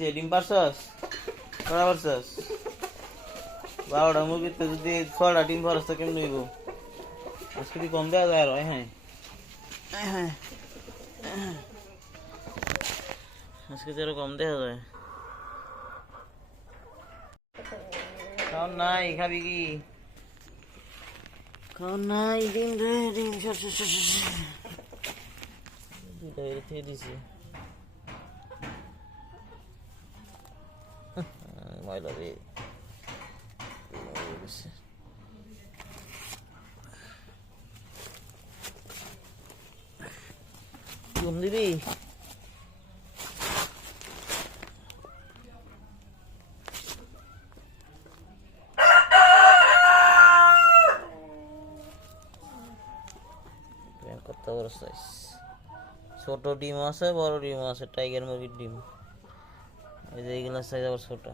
হয়েছে ডিম পারছস? কড়া পারছস? 12টা মুরগিতে যদি 6টা ডিম পারস তো কেমন হইব? আজকে কি কম দেওয়া যায় আর হ্যাঁ আজকে যেন কম দেওয়া যায়। খাওন নাই, খাবি কি? খাওন নাই, ডিম রে ডিম দুইটা থেকে দিছি ময়লা রে ঘুম দিবি? কত বড় সাইজ, ছোট ডিম আছে বড় ডিম আছে, টাইগার মুরগির ডিম। এই যে এইগুলো সাইজ আবার ছোট।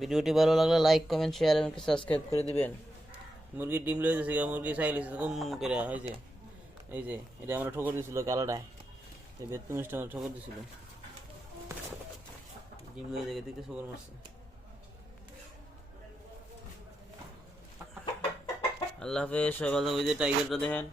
ভিডিওটি ভালো লাগলে লাইক কমেন্ট শেয়ার এবং সাবস্ক্রাইব করে দিবেন। মুরগির ডিম লয়ে যাচ্ছে, মুরগি চাইলেছে কম করে হয়েছে। এই যে এটা আমরা ঠোকর দিছিল কালাটায়, এই বেতু মিষ্টি আমরা ঠোকর দিছিল, ডিম লয়ে দেখে দিকে ঠোকর মারছে। আল্লাহ হাফেজ, সবাই ভালো। ওই যে টাইগারটা দেখেন।